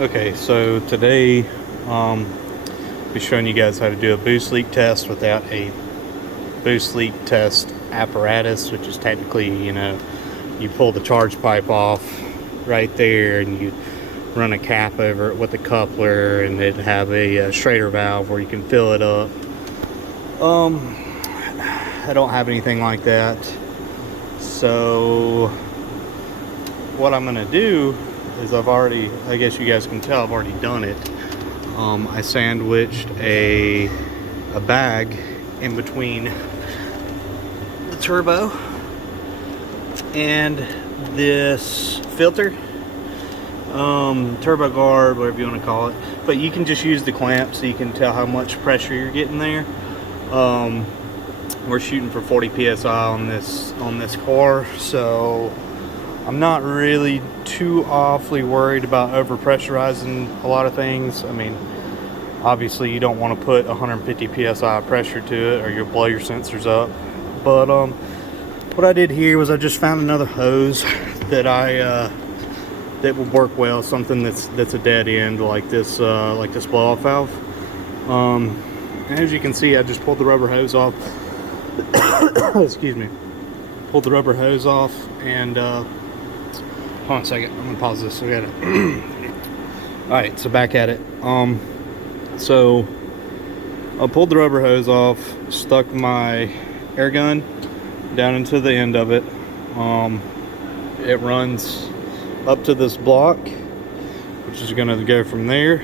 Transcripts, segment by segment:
Okay, so today be showing you guys how to do a boost leak test without a boost leak test apparatus, which is technically, you pull the charge pipe off right there and you run a cap over it with a coupler, and it'd have a Schrader valve where you can fill it up. I don't have anything like that, so what I'm gonna do is I guess you guys can tell I've already done it. I sandwiched a bag in between the turbo and this filter, turbo guard, whatever you want to call it, but you can just use the clamp so you can tell how much pressure you're getting there. We're shooting for 40 psi on this car, so I'm not really too awfully worried about over pressurizing a lot of things. I mean, obviously you don't want to put 150 psi pressure to it or you'll blow your sensors up. But what I did here was I just found another hose that that would work well, something that's a dead end like this blow off valve. And as you can see, I just pulled the rubber hose off. Excuse me. Pulled the rubber hose off and hold on a second, I'm gonna pause this. I got it. Alright, so back at it. So I pulled the rubber hose off, stuck my air gun down into the end of it. It runs up to this block, which is gonna go from there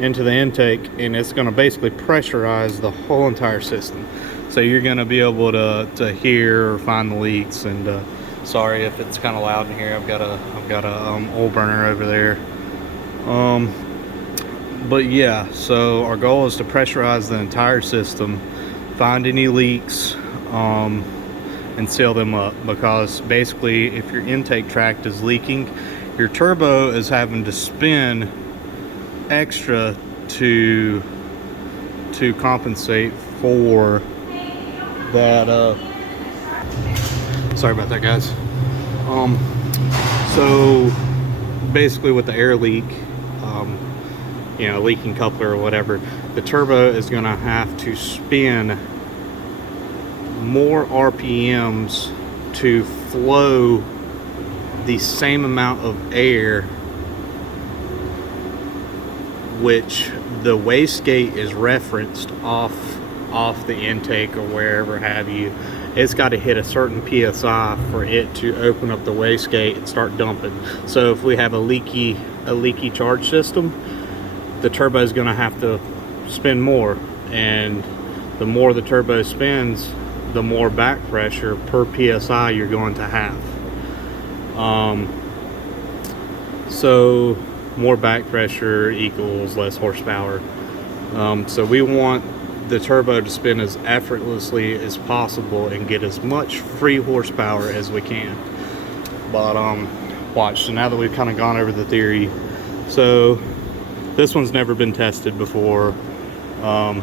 into the intake, and it's gonna basically pressurize the whole entire system. So you're gonna be able to hear or find the leaks. And sorry if it's kind of loud in here. I've got a oil burner over there. But yeah, so our goal is to pressurize the entire system, find any leaks, and seal them up. Because basically, if your intake tract is leaking, your turbo is having to spin extra to compensate for that. Sorry about that, guys. So basically with the air leak, leaking coupler or whatever, the turbo is going to have to spin more RPMs to flow the same amount of air, which the wastegate is referenced off the intake or wherever have you. It's got to hit a certain PSI for it to open up the wastegate and start dumping. So if we have a leaky charge system, the turbo is going to have to spin more, and the more the turbo spins, the more back pressure per PSI you're going to have. So more back pressure equals less horsepower. So we want the turbo to spin as effortlessly as possible and get as much free horsepower as we can. But watch, so now that we've kind of gone over the theory, so this one's never been tested before, so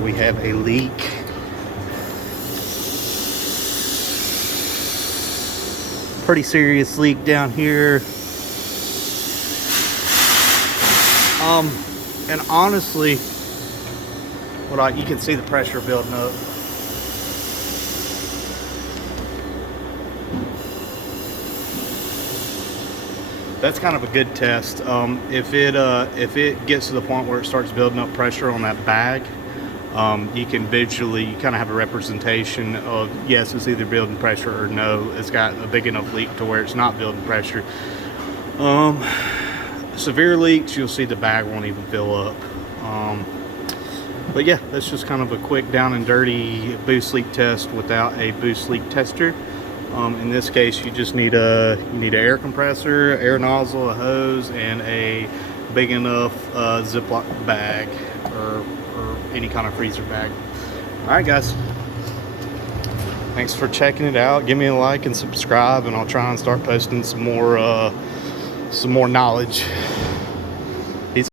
we have a leak. Pretty serious leak down here. And honestly, you can see the pressure building up. That's kind of a good test. If it gets to the point where it starts building up pressure on that bag, you can visually kind of have a representation of, yes, it's either building pressure, or no, it's got a big enough leak to where it's not building pressure. Severe leaks, you'll see the bag won't even fill up. But yeah, that's just kind of a quick down and dirty boost leak test without a boost leak tester. In this case, you just need an air compressor, air nozzle, a hose, and a big enough ziplock bag or any kind of freezer bag. All right, guys. Thanks for checking it out. Give me a like and subscribe, and I'll try and start posting some more knowledge.